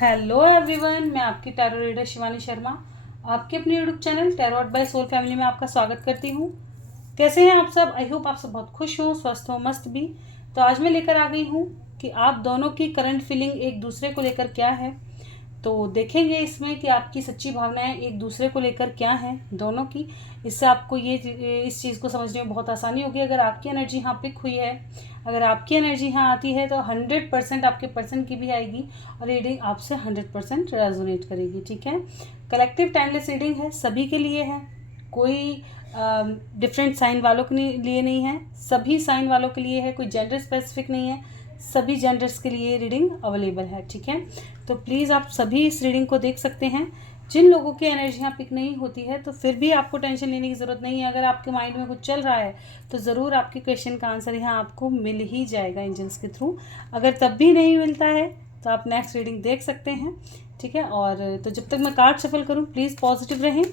Hello everyone, मैं आपकी tarot reader Shivani Sharma आपके अपने YouTube channel tarot by soul family में आपका स्वागत करती हूँ। कैसे हैं आप सब? आई होप आप सब बहुत खुश हो, स्वस्थ हो, मस्त भी। तो आज मैं लेकर आ गई हूँ कि आप दोनों की करंट फीलिंग एक दूसरे को लेकर क्या है। तो देखेंगे इसमें कि आपकी सच्ची भावनाएं एक दूसरे को लेकर क्या हैं दोनों की। इससे आपको इस चीज़ को समझने में बहुत आसानी होगी। अगर आपकी एनर्जी यहाँ पिक हुई है, अगर आपकी एनर्जी यहाँ आती है तो 100% आपके पर्सन की भी आएगी और रीडिंग आपसे 100% रेजोनेट करेगी। ठीक है, कलेक्टिव टाइमलेस रीडिंग है, सभी के लिए है, कोई डिफरेंट साइन वालों के लिए नहीं है, सभी साइन वालों के लिए है, कोई जेंडर स्पेसिफिक नहीं है, सभी जेंडर्स के लिए रीडिंग अवेलेबल है। ठीक है, तो प्लीज़ आप सभी इस रीडिंग को देख सकते हैं। जिन लोगों की एनर्जी यहाँ पिक नहीं होती है तो फिर भी आपको टेंशन लेने की ज़रूरत नहीं है। अगर आपके माइंड में कुछ चल रहा है तो ज़रूर आपके क्वेश्चन का आंसर यहाँ आपको मिल ही जाएगा एंजल्स के थ्रू। अगर तब भी नहीं मिलता है तो आप नेक्स्ट रीडिंग देख सकते हैं। ठीक है, और तो जब तक मैं कार्ड शफल करूँ प्लीज़ पॉजिटिव रहें।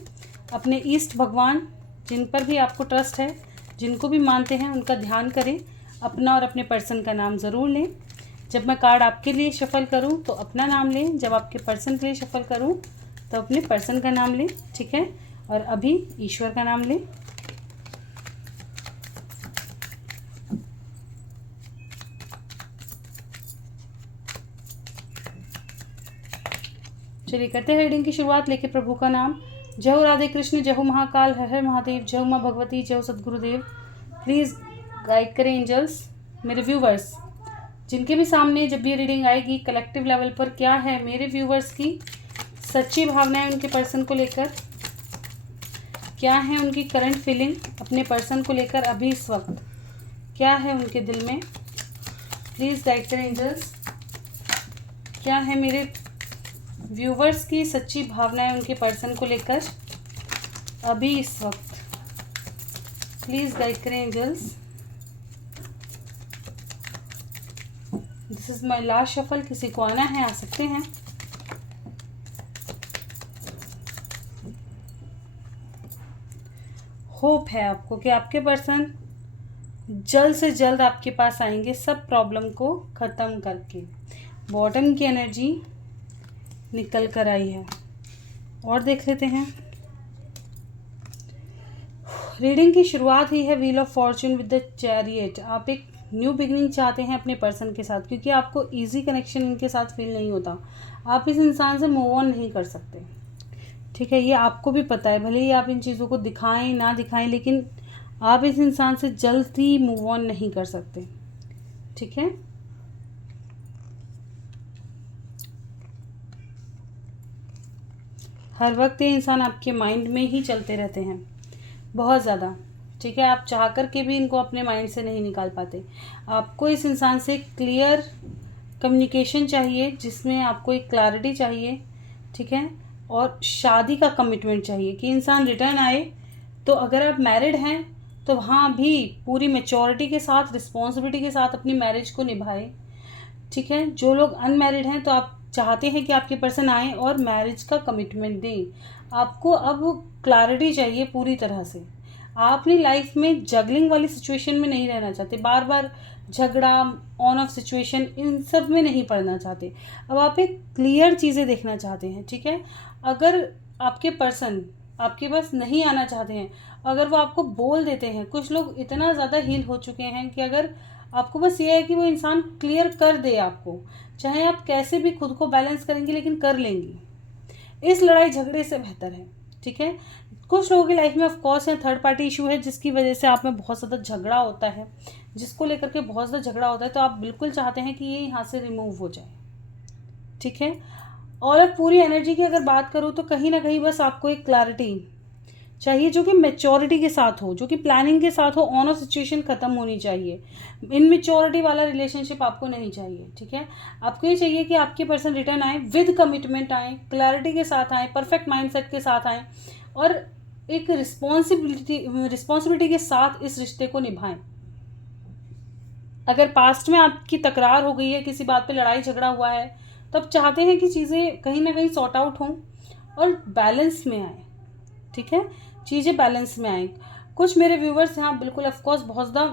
अपने ईष्ट भगवान जिन पर भी आपको ट्रस्ट है, जिनको भी मानते हैं, उनका ध्यान करें। अपना और अपने पर्सन का नाम ज़रूर लें। जब मैं कार्ड आपके लिए शफल करूं तो अपना नाम लें, जब आपके पर्सन के लिए शफल करूं तो अपने पर्सन का नाम लें। ठीक है, और अभी ईश्वर का नाम लें। चलिए करते हैं रीडिंग की शुरुआत। लेके प्रभु का नाम। जय हो राधे कृष्ण, जय हो महाकाल, हर हर महादेव, जय हो माँ भगवती, जय हो सदगुरुदेव। प्लीज़ गाइड करें एंजल्स। मेरे व्यूवर्स जिनके भी सामने जब भी रीडिंग आएगी कलेक्टिव लेवल पर क्या है मेरे व्यूवर्स की सच्ची भावनाएं उनके पर्सन को लेकर, क्या है उनकी करंट फीलिंग अपने पर्सन को लेकर अभी इस वक्त, क्या है उनके दिल में। प्लीज़ गाइड करें एंजल्स। क्या है मेरे व्यूवर्स की सच्ची भावनाएं उनके पर्सन को लेकर अभी इस वक्त। प्लीज़ गाइड करें angels. This is my last shuffle. किसी को आना है आ सकते हैं। होप है आपको कि आपके पर्सन जल्द से जल्द आपके पास आएंगे सब प्रॉब्लम को ख़त्म करके। बॉटम की एनर्जी निकल कर आई है और देख लेते हैं। रीडिंग की शुरुआत ही है wheel of Fortune with the chariot. आप एक न्यू बिगनिंग चाहते हैं अपने पर्सन के साथ, क्योंकि आपको इजी कनेक्शन इनके साथ फील नहीं होता। आप इस इंसान से मूव ऑन नहीं कर सकते। ठीक है, ये आपको भी पता है, भले ही आप इन चीज़ों को दिखाएं ना दिखाएं, लेकिन आप इस इंसान से जल्दी मूव ऑन नहीं कर सकते। ठीक है, हर वक्त ये इंसान आपके माइंड में ही चलते रहते हैं बहुत ज़्यादा। ठीक है, आप चाह कर के भी इनको अपने माइंड से नहीं निकाल पाते। आपको इस इंसान से क्लियर कम्युनिकेशन चाहिए, जिसमें आपको एक क्लैरिटी चाहिए। ठीक है, और शादी का कमिटमेंट चाहिए कि इंसान रिटर्न आए। तो अगर आप मैरिड हैं तो वहाँ भी पूरी मेच्योरिटी के साथ, रिस्पॉन्सिबिलिटी के साथ अपनी मैरिज को निभाए। ठीक है, जो लोग अनमैरिड हैं तो आप चाहते हैं कि आपके पर्सन आए और मैरिज का कमिटमेंट दें। आपको अब क्लैरिटी चाहिए पूरी तरह से। आप अपनी लाइफ में जगलिंग वाली सिचुएशन में नहीं रहना चाहते, बार बार झगड़ा, ऑन ऑफ सिचुएशन, इन सब में नहीं पड़ना चाहते। अब आप एक क्लियर चीज़ें देखना चाहते हैं। ठीक है, अगर आपके पर्सन आपके पास नहीं आना चाहते हैं, अगर वो आपको बोल देते हैं, कुछ लोग इतना ज़्यादा हील हो चुके हैं कि अगर आपको बस ये है कि वो इंसान क्लियर कर दे आपको, चाहे आप कैसे भी खुद को बैलेंस करेंगे लेकिन कर लेंगी। इस लड़ाई झगड़े से बेहतर है। ठीक है, कुछ लोगों की लाइफ में ऑफ कोर्स है थर्ड पार्टी इशू है, जिसकी वजह से आप में बहुत ज़्यादा झगड़ा होता है, जिसको लेकर के बहुत ज़्यादा झगड़ा होता है। तो आप बिल्कुल चाहते हैं कि ये यहाँ से रिमूव हो जाए। ठीक है, और अब पूरी एनर्जी की अगर बात करूँ तो कहीं ना कहीं बस आपको एक क्लैरिटी चाहिए, जो कि मेच्योरिटी के साथ हो, जो कि प्लानिंग के साथ हो। ऑन ऑफ सिचुएशन खत्म होनी चाहिए। इनमेच्योरिटी वाला रिलेशनशिप आपको नहीं चाहिए। ठीक है, आपको ये चाहिए कि आपके पर्सन रिटर्न आए, विद कमिटमेंट आए, क्लैरिटी के साथ आए, परफेक्ट माइंडसेट के साथ आए और एक रिस्पॉन्सिबिलिटी के साथ इस रिश्ते को निभाएं। अगर पास्ट में आपकी तकरार हो गई है, किसी बात पे लड़ाई झगड़ा हुआ है, तब चाहते हैं कि चीज़ें कहीं ना कहीं सॉर्ट आउट हों और बैलेंस में आए। ठीक है, चीज़ें बैलेंस में आए। कुछ मेरे व्यूवर्स यहाँ बिल्कुल ऑफकोर्स बहुत ज़्यादा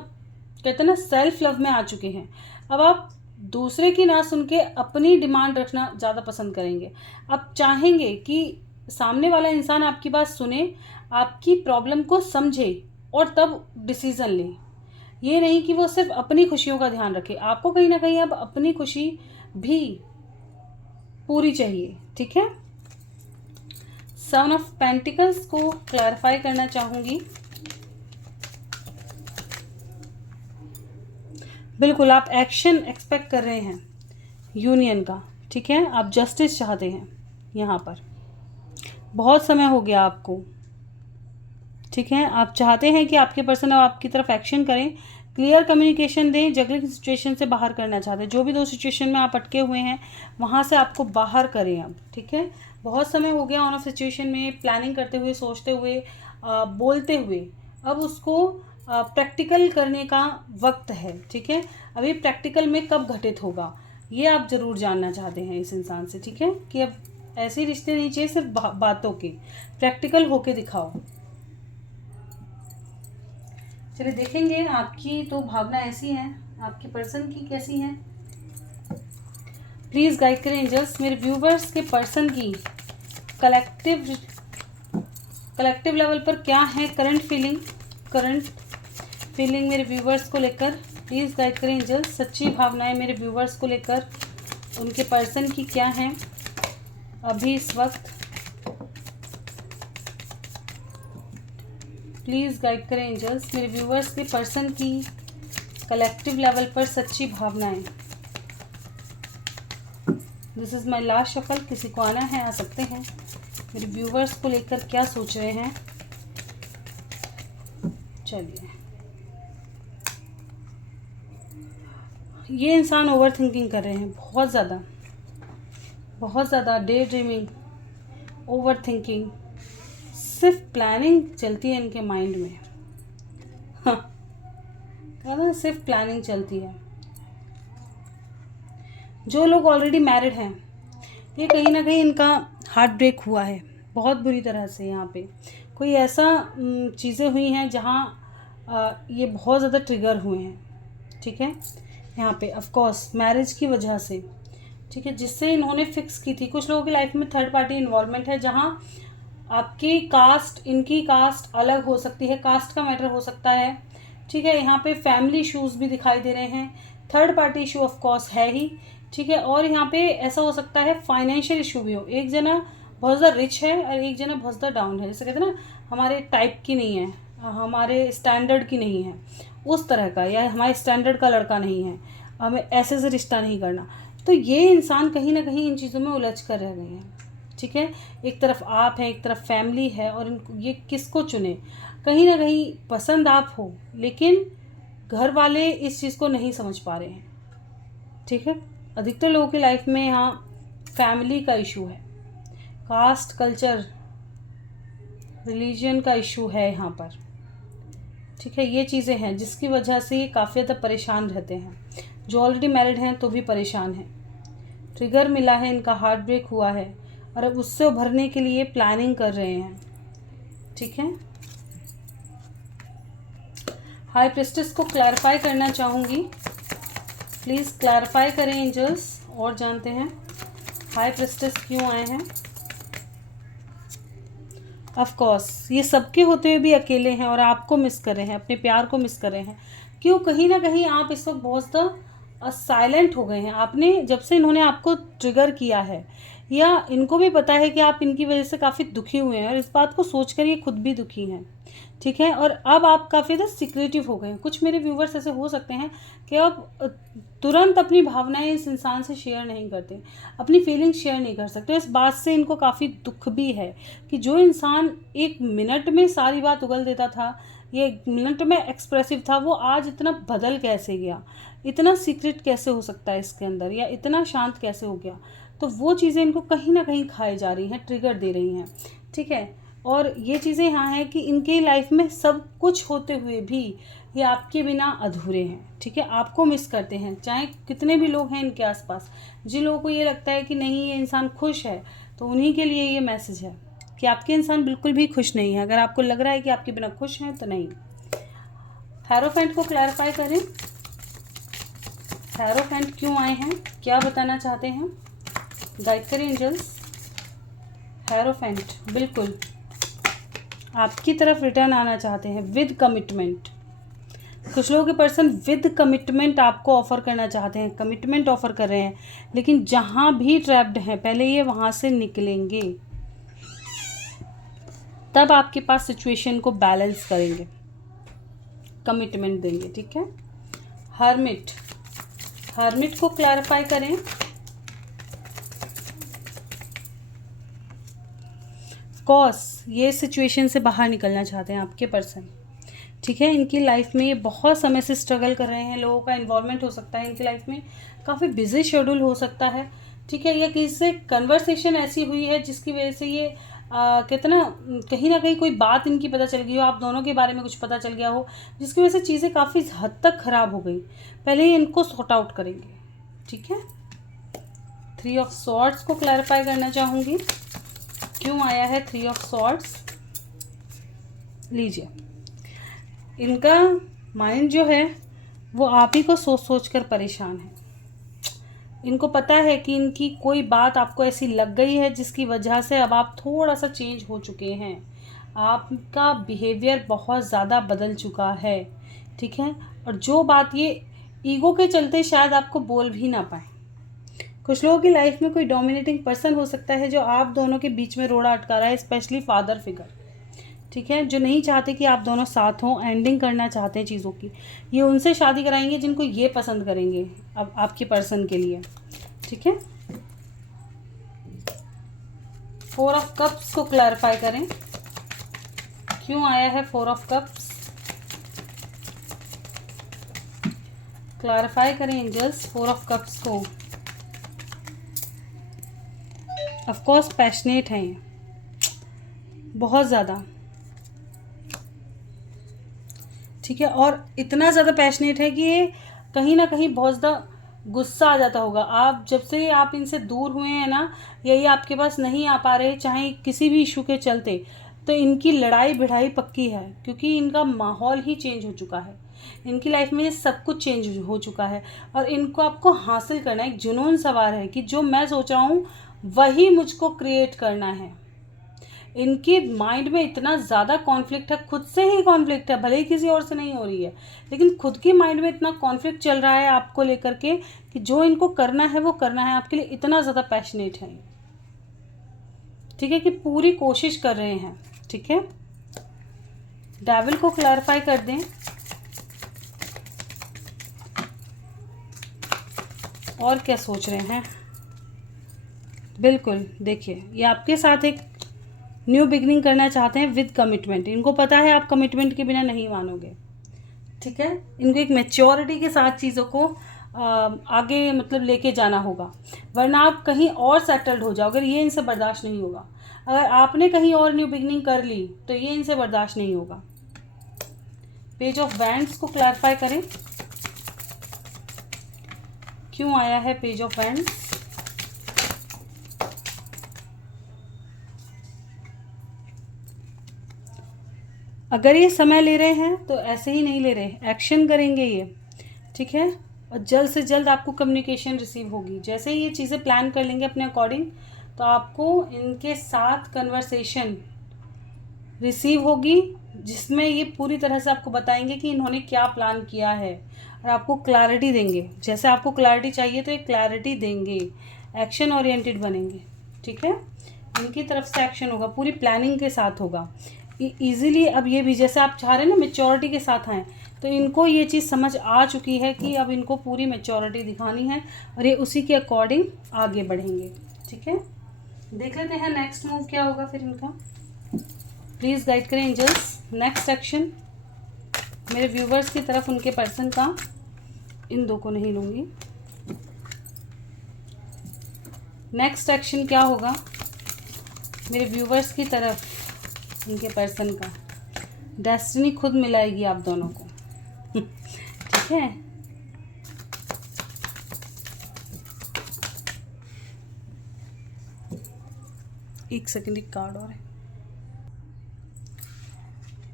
कहते हैं ना सेल्फ लव में आ चुके हैं। अब आप दूसरे की ना सुन के अपनी डिमांड रखना ज़्यादा पसंद करेंगे। आप चाहेंगे कि सामने वाला इंसान आपकी बात सुने, आपकी प्रॉब्लम को समझे और तब डिसीज़न ले। ये नहीं कि वो सिर्फ अपनी खुशियों का ध्यान रखे। आपको कहीं ना कहीं अब अपनी खुशी भी पूरी चाहिए, ठीक है। सन ऑफ पेंटिकल्स को क्लैरिफाई करना चाहूँगी। बिल्कुल आप एक्शन एक्सपेक्ट कर रहे हैं यूनियन का, ठीक है। आप जस्टिस चाहते हैं यहाँ पर, बहुत समय हो गया आपको, ठीक है। आप चाहते हैं कि आपके पर्सन अब आपकी तरफ एक्शन करें, क्लियर कम्युनिकेशन दें, जगलिंग सिचुएशन से बाहर करना चाहते हैं। जो भी 2 सिचुएशन में आप अटके हुए हैं वहाँ से आपको बाहर करें अब, ठीक है। बहुत समय हो गया ऑन ऑफ सिचुएशन में प्लानिंग करते हुए, सोचते हुए, बोलते हुए। अब उसको प्रैक्टिकल करने का वक्त है, ठीक है। अभी प्रैक्टिकल में कब घटित होगा ये आप ज़रूर जानना चाहते हैं इस इंसान से, ठीक है। कि अब ऐसे रिश्ते नहीं चाहिए सिर्फ बातों के, प्रैक्टिकल होके दिखाओ। चलिए देखेंगे आपकी तो भावना ऐसी है, आपके पर्सन की कैसी है। प्लीज़ गाइड करें एंजल्स, मेरे व्यूवर्स के पर्सन की कलेक्टिव लेवल पर क्या है करंट फीलिंग मेरे व्यूवर्स को लेकर। प्लीज़ गाइड करें एंजल्स, सच्ची भावनाएं मेरे व्यूवर्स को लेकर उनके पर्सन की क्या हैं अभी इस वक्त। प्लीज़ गाइड करें एंजल्स, मेरे व्यूवर्स के पर्सन की कलेक्टिव लेवल पर सच्ची भावनाएं। This is my last shuffle, किसी को आना है आ सकते हैं। मेरे व्यूवर्स को लेकर क्या सोच रहे हैं। चलिए, ये इंसान ओवर थिंकिंग कर रहे हैं बहुत ज़्यादा डे ड्रीमिंग, ओवर थिंकिंग, सिर्फ प्लानिंग चलती है इनके माइंड में। हाँ, ना सिर्फ प्लानिंग चलती है। जो लोग ऑलरेडी मैरिड हैं, ये कहीं ना कहीं इनका हार्ट ब्रेक हुआ है बहुत बुरी तरह से। यहाँ पे कोई ऐसा चीज़ें हुई हैं जहाँ ये बहुत ज़्यादा ट्रिगर हुए हैं, ठीक है। यहाँ पे ऑफ कोर्स मैरिज की वजह से, ठीक है, जिससे इन्होंने फिक्स की थी। कुछ लोगों की लाइफ में थर्ड पार्टी इन्वॉल्वमेंट है, जहाँ आपकी कास्ट इनकी कास्ट अलग हो सकती है, कास्ट का मैटर हो सकता है, ठीक है। यहाँ पे फैमिली इशूज़ भी दिखाई दे रहे हैं, third party issue of course है ही, ठीक है। और यहाँ पे ऐसा हो सकता है फाइनेंशियल इशू भी हो, एक जना बहुत ज़्यादा रिच है और एक जना बहुत ज़्यादा डाउन है, जैसे कहते हैं ना हमारे टाइप की नहीं है, हमारे स्टैंडर्ड की नहीं है उस तरह का, या हमारे स्टैंडर्ड का लड़का नहीं है, हमें ऐसे से रिश्ता नहीं करना। तो ये इंसान कहीं ना कहीं इन चीज़ों में उलझ कर रह गए हैं, ठीक है। एक तरफ आप हैं, एक तरफ फैमिली है, और इनको ये किसको चुने। कहीं ना कहीं पसंद आप हो, लेकिन घर वाले इस चीज़ को नहीं समझ पा रहे हैं, ठीक है। अधिकतर लोगों की लाइफ में यहाँ फैमिली का इशू है, कास्ट कल्चर रिलीजन का इशू है यहाँ पर, ठीक है। ये चीज़ें हैं जिसकी वजह से ये काफ़ी ज़्यादा परेशान रहते हैं। जो ऑलरेडी मैरिड हैं तो भी परेशान हैं, ट्रिगर मिला है, इनका हार्ट ब्रेक हुआ है और अब उससे उभरने के लिए प्लानिंग कर रहे हैं, ठीक है। हाई प्रिस्टेस को क्लैरिफाई करना चाहूँगी, प्लीज़ क्लैरिफाई करें एंजल्स, और जानते हैं हाई प्रिस्टेस क्यों आए हैं। ऑफ कोर्स ये सबके होते हुए भी अकेले हैं और आपको मिस कर रहे हैं, अपने प्यार को मिस कर रहे हैं। क्यों, कहीं ना कहीं आप इस वक्त बहुत ज़्यादा साइलेंट हो गए हैं। आपने जब से इन्होंने आपको ट्रिगर किया है, या इनको भी पता है कि आप इनकी वजह से काफ़ी दुखी हुए हैं, और इस बात को सोचकर ये खुद भी दुखी हैं, ठीक है। और अब आप काफ़ी ज़्यादा सिक्रेटिव हो गए हैं। कुछ मेरे व्यूवर्स ऐसे हो सकते हैं कि अब तुरंत अपनी भावनाएं इस इंसान से शेयर नहीं करते, अपनी फीलिंग्स शेयर नहीं कर सकते। इस बात से इनको काफ़ी दुख भी है कि जो इंसान 1 मिनट में सारी बात उगल देता था, ये 1 मिनट में एक्सप्रेसिव था, वो आज इतना बदल कैसे गया, इतना सीक्रेट कैसे हो सकता है इसके अंदर, या इतना शांत कैसे हो गया। तो वो चीज़ें इनको कहीं ना कहीं खाई जा रही हैं, ट्रिगर दे रही हैं, ठीक है। और ये चीज़ें यहाँ हैं कि इनके लाइफ में सब कुछ होते हुए भी ये आपके बिना अधूरे हैं, ठीक है। आपको मिस करते हैं, चाहे कितने भी लोग हैं इनके आसपास। जिन लोगों को ये लगता है कि नहीं ये इंसान खुश है, तो उन्हीं के लिए ये मैसेज है कि आपके इंसान बिल्कुल भी खुश नहीं है। अगर आपको लग रहा है कि आपके बिना खुश हैं तो नहीं। हेरोफेंट को क्लैरिफाई करें, हेरोफेंट क्यों आए हैं, क्या बताना चाहते हैं, गाइड करें एंजल्स। हेरोफेंट बिल्कुल आपकी तरफ रिटर्न आना चाहते हैं विद कमिटमेंट। कुछ लोगों के पर्सन विद कमिटमेंट आपको ऑफर करना चाहते हैं, कमिटमेंट ऑफर कर रहे हैं, लेकिन जहाँ भी ट्रैप्ड हैं पहले ये वहाँ से निकलेंगे, तब आपके पास सिचुएशन को बैलेंस करेंगे, कमिटमेंट देंगे। ठीक है, हर्मिट, हर्मिट को क्लैरिफाई करें। कॉस ये सिचुएशन से बाहर निकलना चाहते हैं आपके पर्सन। ठीक है, इनकी लाइफ में ये बहुत समय से स्ट्रगल कर रहे हैं, लोगों का इन्वॉल्वमेंट हो सकता है इनकी लाइफ में, काफ़ी बिजी शेड्यूल हो सकता है। ठीक है, या किसी से कन्वर्सेशन ऐसी हुई है जिसकी वजह से ये कहते ना कहीं ना कहीं कोई बात इनकी पता चल गई हो, आप दोनों के बारे में कुछ पता चल गया हो, जिसकी वजह से चीज़ें काफ़ी हद तक ख़राब हो गई। पहले ये इनको सॉर्ट आउट करेंगे। ठीक है, 3 ऑफ सॉर्ड्स को क्लैरिफाई करना चाहूँगी, क्यों आया है 3 ऑफ सॉर्ड्स। लीजिए, इनका माइंड जो है वो आप ही को सोच सोच कर परेशान है। इनको पता है कि इनकी कोई बात आपको ऐसी लग गई है जिसकी वजह से अब आप थोड़ा सा चेंज हो चुके हैं, आपका बिहेवियर बहुत ज़्यादा बदल चुका है। ठीक है, और जो बात ये ईगो के चलते शायद आपको बोल भी ना पाए। कुछ लोगों की लाइफ में कोई डोमिनेटिंग पर्सन हो सकता है जो आप दोनों के बीच में रोड़ा अटका रहा है, स्पेशली फादर फिगर। ठीक है, जो नहीं चाहते कि आप दोनों साथ हों, एंडिंग करना चाहते हैं चीज़ों की। ये उनसे शादी कराएंगे जिनको ये पसंद करेंगे अब आपके पर्सन के लिए। ठीक है, 4 ऑफ कप्स को क्लैरिफाई करें, क्यों आया है 4 ऑफ कप्स। क्लैरिफाई करें एंजल्स 4 ऑफ कप्स को। ऑफ कोर्स पैशनेट हैं ये, बहुत ज़्यादा। ठीक है, और इतना ज़्यादा पैशनेट है कि ये कहीं ना कहीं बहुत ज़्यादा गुस्सा आ जाता होगा। आप जब से आप इनसे दूर हुए हैं ना, या ये आपके पास नहीं आ पा रहे, चाहे किसी भी इशू के चलते, तो इनकी लड़ाई भिड़ाई पक्की है, क्योंकि इनका माहौल ही चेंज हो चुका है। इनकी लाइफ में ये सब कुछ चेंज हो चुका है, और इनको आपको हासिल करना है। एक जुनून सवार है कि जो मैं सोच रहा हूँ वही मुझको क्रिएट करना है। इनके माइंड में इतना ज़्यादा कॉन्फ्लिक्ट है, खुद से ही कॉन्फ्लिक्ट है, भले ही किसी और से नहीं हो रही है, लेकिन खुद के माइंड में इतना कॉन्फ्लिक्ट चल रहा है आपको लेकर के कि जो इनको करना है वो करना है, आपके लिए इतना ज़्यादा पैशनेट है। ठीक है, कि पूरी कोशिश कर रहे हैं। ठीक है, डेविल को क्लैरिफाई कर दें, और क्या सोच रहे हैं। बिल्कुल, देखिए ये आपके साथ एक न्यू बिगनिंग करना चाहते हैं विद कमिटमेंट। इनको पता है आप कमिटमेंट के बिना नहीं मानोगे। ठीक है, इनको एक मैच्योरिटी के साथ चीज़ों को आगे मतलब लेके जाना होगा, वरना आप कहीं और सेटल्ड हो जाओगे, ये इनसे बर्दाश्त नहीं होगा। अगर आपने कहीं और न्यू बिगनिंग कर ली तो ये इनसे बर्दाश्त नहीं होगा। पेज ऑफ वैंड्स को क्लैरिफाई करें, क्यों आया है पेज ऑफ वैंड्स। अगर ये समय ले रहे हैं तो ऐसे ही नहीं ले रहे, एक्शन करेंगे ये। ठीक है, और जल्द से जल्द आपको कम्युनिकेशन रिसीव होगी। जैसे ही ये चीज़ें प्लान कर लेंगे अपने अकॉर्डिंग, तो आपको इनके साथ कन्वर्सेशन रिसीव होगी, जिसमें ये पूरी तरह से आपको बताएंगे कि इन्होंने क्या प्लान किया है, और आपको क्लैरिटी देंगे। जैसे आपको क्लैरिटी चाहिए तो ये क्लैरिटी देंगे, एक्शन ओरिएंटेड बनेंगे। ठीक है, इनकी तरफ से एक्शन होगा, पूरी प्लानिंग के साथ होगा इजीली। अब ये भी जैसे आप चाह रहे हैं ना मेच्योरिटी के साथ आएँ, तो इनको ये चीज़ समझ आ चुकी है कि अब इनको पूरी मेच्योरिटी दिखानी है, और ये उसी के अकॉर्डिंग आगे बढ़ेंगे। ठीक है, देख लेते हैं नेक्स्ट मूव क्या होगा फिर इनका। प्लीज़ गाइड करें एंजल्स, नेक्स्ट एक्शन मेरे व्यूवर्स की तरफ उनके पर्सन का। इन दो को नहीं लूँगी। नेक्स्ट एक्शन क्या होगा मेरे व्यूवर्स की तरफ उनके पर्सन का। डेस्टिनी खुद मिलाएगी आप दोनों को। ठीक है, एक सेकंड, एक कार्ड और है।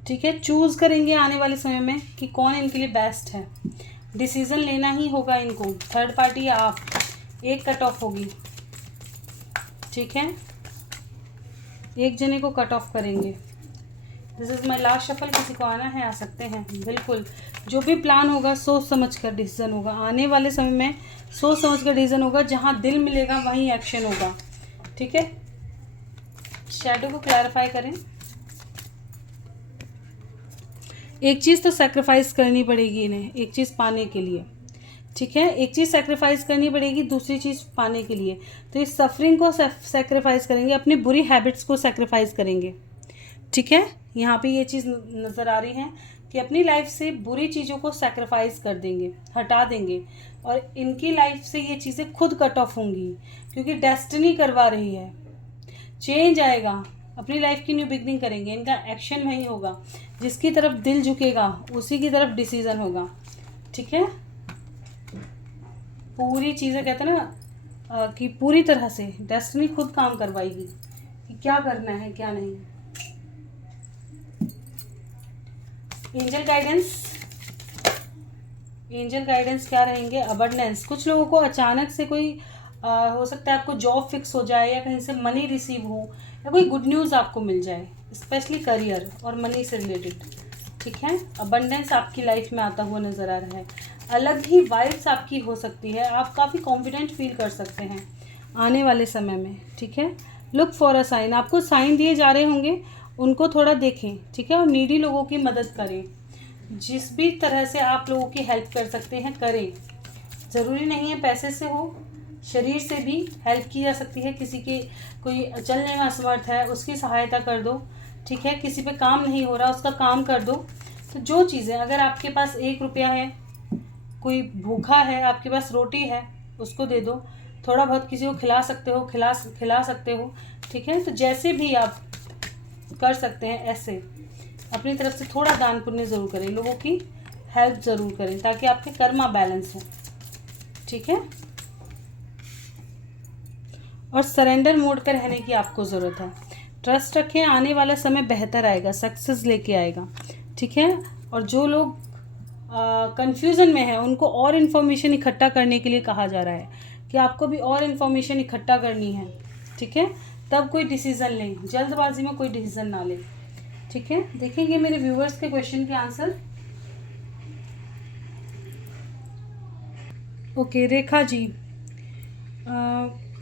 ठीक है, चूज करेंगे आने वाले समय में कि कौन इनके लिए बेस्ट है। डिसीज़न लेना ही होगा इनको, थर्ड पार्टी या आप, एक कट ऑफ होगी, ठीक है, एक जने को कट ऑफ करेंगे। This is my last shuffle. किसी को आना है आ सकते हैं, बिल्कुल। जो भी प्लान होगा सोच समझ कर डिसीजन होगा, आने वाले समय में सोच समझ कर डिसीजन होगा, जहाँ दिल मिलेगा वहीं एक्शन होगा, ठीक है। शैडो को क्लैरिफाई करें। एक चीज़ तो सेक्रीफाइस करनी पड़ेगी इन्हें, एक चीज़ पाने के लिए, ठीक है, एक चीज़ सेक्रीफाइस करनी पड़ेगी दूसरी चीज़ पाने के लिए। तो इस सफरिंग को सेक्रीफाइस करेंगे, अपनी बुरी हैबिट्स को सेक्रीफाइस करेंगे, ठीक है। यहाँ पे ये चीज़ नज़र आ रही है कि अपनी लाइफ से बुरी चीज़ों को सेक्रीफाइस कर देंगे, हटा देंगे, और इनकी लाइफ से ये चीज़ें खुद कट ऑफ होंगी, क्योंकि डेस्टिनी करवा रही है। चेंज आएगा, अपनी लाइफ की न्यू बिगनिंग करेंगे, इनका एक्शन वही होगा, जिसकी तरफ दिल झुकेगा उसी की तरफ डिसीज़न होगा, ठीक है। पूरी चीज़ें कहते हैं ना कि पूरी तरह से डेस्टिनी खुद काम करवाएगी कि क्या करना है क्या नहीं। एंजल गाइडेंस, एंजल गाइडेंस क्या रहेंगे? अबंडेंस। कुछ लोगों को अचानक से कोई हो सकता है आपको जॉब फिक्स हो जाए, या कहीं से मनी रिसीव हो, या कोई गुड न्यूज़ आपको मिल जाए, स्पेशली करियर और मनी से रिलेटेड, ठीक है। अबंडेंस आपकी लाइफ में आता हुआ नज़र आ रहा है। अलग ही वाइब्स आपकी हो सकती है, आप काफ़ी कॉन्फिडेंट फील कर सकते हैं आने वाले समय में, ठीक है। लुक फॉर अ साइन, आपको साइन दिए जा रहे होंगे, उनको थोड़ा देखें, ठीक है, और नीडी लोगों की मदद करें। जिस भी तरह से आप लोगों की हेल्प कर सकते हैं करें, ज़रूरी नहीं है पैसे से हो, शरीर से भी हेल्प की जा सकती है। किसी के कोई चलने में असमर्थ है उसकी सहायता कर दो, ठीक है। किसी पे काम नहीं हो रहा उसका काम कर दो। तो जो चीज़ें, अगर आपके पास 1 रुपया है, कोई भूखा है, आपके पास रोटी है, उसको दे दो। थोड़ा बहुत किसी को खिला सकते हो, खिला सकते हो, ठीक है। तो जैसे भी आप कर सकते हैं ऐसे अपनी तरफ से थोड़ा दान पुण्य ज़रूर करें, लोगों की हेल्प ज़रूर करें, ताकि आपके कर्मा बैलेंस हो, ठीक है। और सरेंडर मोड पर रहने की आपको ज़रूरत है। ट्रस्ट रखें, आने वाला समय बेहतर आएगा, सक्सेस लेके आएगा, ठीक है। और जो लोग कंफ्यूजन में है उनको और इन्फॉर्मेशन इकट्ठा करने के लिए कहा जा रहा है कि आपको भी और इन्फॉर्मेशन इकट्ठा करनी है, ठीक है, तब कोई डिसीज़न लें, जल्दबाजी में कोई डिसीज़न ना लें, ठीक है। देखेंगे मेरे व्यूवर्स के क्वेश्चन के आंसर। ओके, रेखा जी,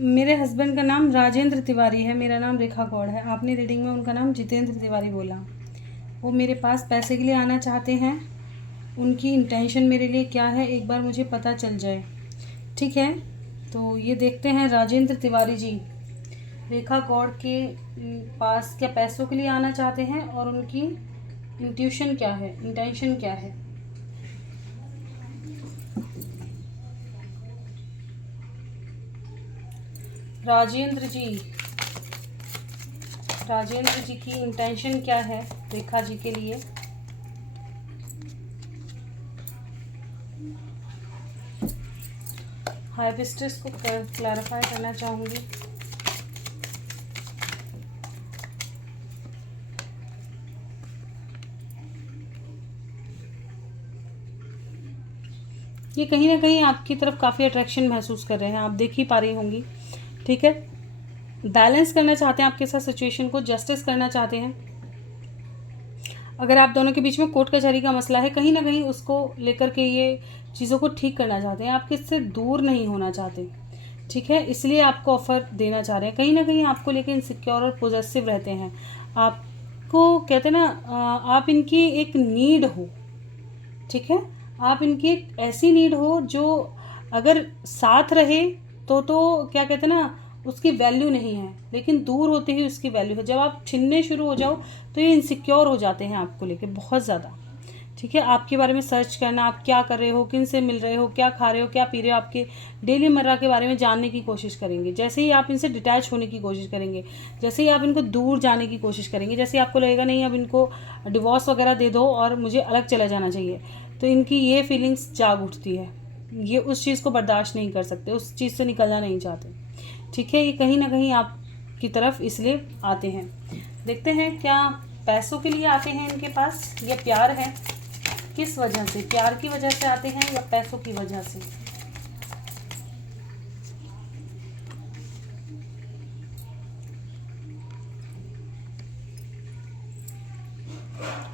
मेरे हस्बैंड का नाम राजेंद्र तिवारी है, मेरा नाम रेखा गौड़ है। आपने रीडिंग में उनका नाम जितेंद्र तिवारी बोला। वो मेरे पास पैसे के लिए आना चाहते हैं, उनकी इंटेंशन मेरे लिए क्या है एक बार मुझे पता चल जाए, ठीक है। तो ये देखते हैं राजेंद्र तिवारी जी रेखा गौड़ के पास क्या पैसों के लिए आना चाहते हैं, और उनकी इंट्यूशन क्या है, इंटेंशन क्या है। राजेंद्र जी की इंटेंशन क्या है रेखा जी के लिए। हाई प्रीस्टेस को क्लैरिफाई करना चाहूँगी। ये कहीं ना कहीं आपकी तरफ काफ़ी अट्रैक्शन महसूस कर रहे हैं, आप देख ही पा रही होंगी, ठीक है। बैलेंस करना चाहते हैं आपके साथ सिचुएशन को, जस्टिस करना चाहते हैं। अगर आप दोनों के बीच में कोर्ट कचहरी का मसला है, कहीं ना कहीं उसको लेकर के ये चीज़ों को ठीक करना चाहते हैं, आप किससे दूर नहीं होना चाहते, ठीक है। इसलिए आपको ऑफ़र देना चाह रहे हैं। कहीं ना कहीं आपको लेकर इनसिक्योर और पॉजिटिव रहते हैं। आपको कहते हैं ना आप इनकी एक नीड हो, ठीक है। आप इनकी एक ऐसी नीड हो जो अगर साथ रहे तो क्या कहते हैं ना उसकी वैल्यू नहीं है, लेकिन दूर होते ही उसकी वैल्यू है। जब आप छिनने शुरू हो जाओ तो ये इनसिक्योर हो जाते हैं आपको लेके बहुत ज़्यादा, ठीक है। आपके बारे में सर्च करना, आप क्या कर रहे हो, किन से मिल रहे हो, क्या खा रहे हो, क्या पी रहे हो, आपके डेली मर्रा के बारे में जानने की कोशिश करेंगे। जैसे ही आप इनसे डिटैच होने की कोशिश करेंगे, जैसे ही आप इनको दूर जाने की कोशिश करेंगे, जैसे ही आपको लगेगा नहीं अब इनको डिवोर्स वगैरह दे दो और मुझे अलग चला जाना चाहिए, तो इनकी ये फीलिंग्स जाग उठती है। ये उस चीज़ को बर्दाश्त नहीं कर सकते, उस चीज़ से निकलना नहीं चाहते, ठीक है। ये कहीं ना कहीं आपकी तरफ इसलिए आते हैं। देखते हैं क्या पैसों के लिए आते हैं इनके पास, ये प्यार है, किस वजह से, प्यार की वजह से आते हैं या पैसों की वजह से?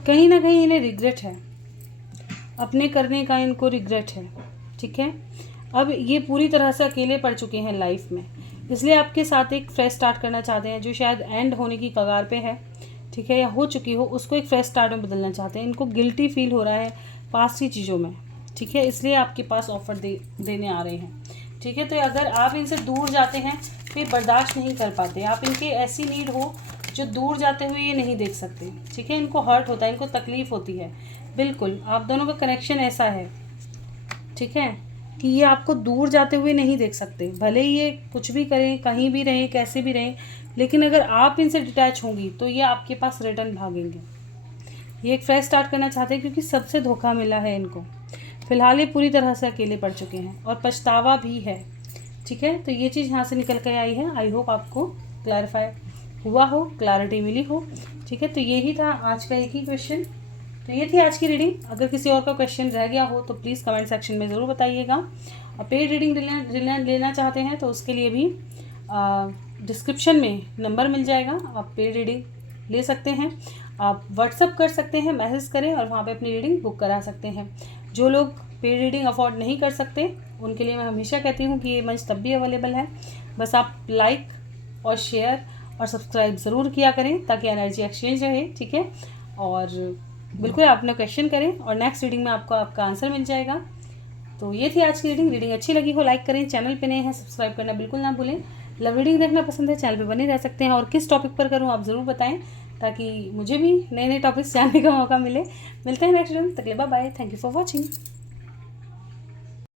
कहीं ना कहीं इन्हें रिग्रेट है, अपने करने का इनको रिग्रेट है। ठीक है, अब ये पूरी तरह से अकेले पड़ चुके हैं लाइफ में, इसलिए आपके साथ एक फ्रेश स्टार्ट करना चाहते हैं जो शायद एंड होने की कगार पे है। ठीक है, या हो चुकी हो, उसको एक फ्रेश स्टार्ट में बदलना चाहते हैं। इनको गिल्टी फील हो रहा है पास्ट की चीज़ों में। ठीक है, इसलिए आपके पास ऑफर देने आ रहे हैं। ठीक है, तो अगर आप इनसे दूर जाते हैं तो ये बर्दाश्त नहीं कर पाते। आप इनकी ऐसी नीड हो जो दूर जाते हुए ये नहीं देख सकते। ठीक है, इनको हर्ट होता है, इनको तकलीफ़ होती है। बिल्कुल आप दोनों का कनेक्शन ऐसा है, ठीक है, कि ये आपको दूर जाते हुए नहीं देख सकते। भले ही ये कुछ भी करें, कहीं भी रहें, कैसे भी रहें, लेकिन अगर आप इनसे डिटैच होंगी तो ये आपके पास रिटर्न भागेंगे। ये एक फ्रेश स्टार्ट करना चाहते हैं क्योंकि सबसे धोखा मिला है इनको। फिलहाल ये पूरी तरह से अकेले पड़ चुके हैं और पछतावा भी है। ठीक है, तो ये चीज़ यहाँ से निकल कर आई है। आई होप आपको क्लैरिफाई हुआ हो, क्लैरिटी मिली हो। ठीक है, तो यही था आज का एक ही क्वेश्चन। तो ये थी आज की रीडिंग। अगर किसी और का क्वेश्चन रह गया हो तो प्लीज़ कमेंट सेक्शन में ज़रूर बताइएगा। और पेड रीडिंग लेना चाहते हैं तो उसके लिए भी डिस्क्रिप्शन में नंबर मिल जाएगा, आप पेड रीडिंग ले सकते हैं। आप व्हाट्सअप कर सकते हैं, मैसेज करें और वहाँ पे अपनी रीडिंग बुक करा सकते हैं। जो लोग पेड रीडिंग अफोर्ड नहीं कर सकते उनके लिए मैं हमेशा कहती हूँ कि ये मंच तब भी अवेलेबल है। बस आप लाइक और शेयर और सब्सक्राइब ज़रूर किया करें ताकि एनर्जी एक्सचेंज रहे। ठीक है, और बिल्कुल आप अपना क्वेश्चन करें और नेक्स्ट रीडिंग में आपको आपका आंसर मिल जाएगा। तो ये थी आज की रीडिंग। रीडिंग अच्छी लगी हो लाइक करें, चैनल पे नए हैं सब्सक्राइब करना बिल्कुल ना भूलें। लव रीडिंग देखना पसंद है, चैनल पे बने रह सकते हैं। और किस टॉपिक पर करूँ आप ज़रूर बताएं ताकि मुझे भी नए नए टॉपिक्स जानने का मौका मिले। मिलते हैं नेक्स्ट रीडिंग, तक के लिए bye bye. Thank you for watching.